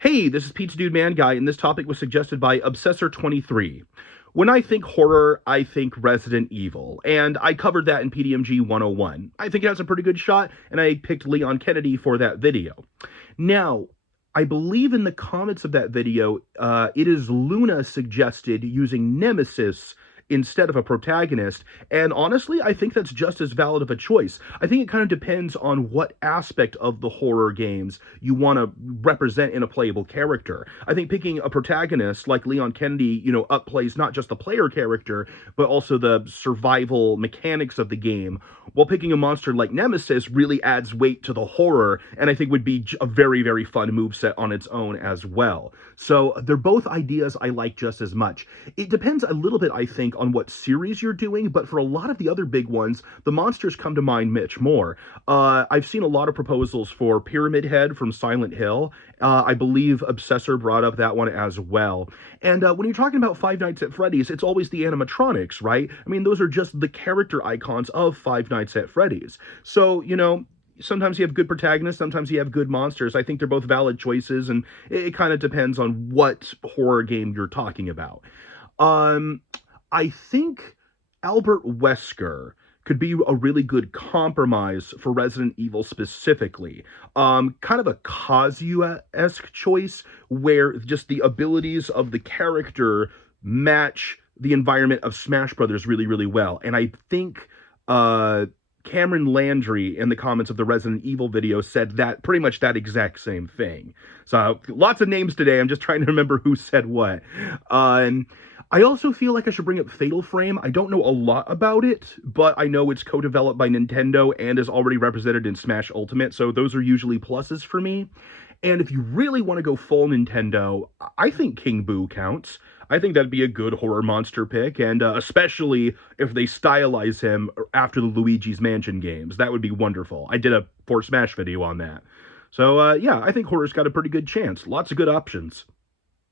Hey, this is Pizza Dude Man Guy, and this topic was suggested by Obsessor23. When I think horror, I think Resident Evil, and I covered that in PDMG 101. I think it has a pretty good shot, and I picked Leon Kennedy for that video. Now, I believe in the comments of that video, it is Luna suggested using Nemesis instead of a protagonist, and honestly, I think that's just as valid of a choice. I think it kind of depends on what aspect of the horror games you want to represent in a playable character. I think picking a protagonist like Leon Kennedy, upplays not just the player character, but also the survival mechanics of the game, while picking a monster like Nemesis really adds weight to the horror, and I think would be a very, very fun moveset on its own as well. So they're both ideas I like just as much. It depends a little bit, I think, on what series you're doing, but for a lot of the other big ones, the monsters come to mind much more. I've seen a lot of proposals for Pyramid Head from Silent Hill. I believe Obsessor brought up that one as well. And when you're talking about Five Nights at Freddy's, it's always the animatronics, right? I mean, those are just the character icons of Five Nights at Freddy's. So, sometimes you have good protagonists, sometimes you have good monsters. I think they're both valid choices, and it kind of depends on what horror game you're talking about. I think Albert Wesker could be a really good compromise for Resident Evil specifically. Kind of a Kazuya-esque choice where just the abilities of the character match the environment of Smash Brothers really, really well. And I think Cameron Landry in the comments of the Resident Evil video said that pretty much that exact same thing. So lots of names today. I'm just trying to remember who said what. And I also feel like I should bring up Fatal Frame. I don't know a lot about it, but I know it's co-developed by Nintendo and is already represented in Smash Ultimate, so those are usually pluses for me. And if you really want to go full Nintendo, I think King Boo counts. I think that'd be a good horror monster pick, and especially if they stylize him after the Luigi's Mansion games. That would be wonderful. I did a For Smash video on that. So, yeah, I think horror's got a pretty good chance. Lots of good options.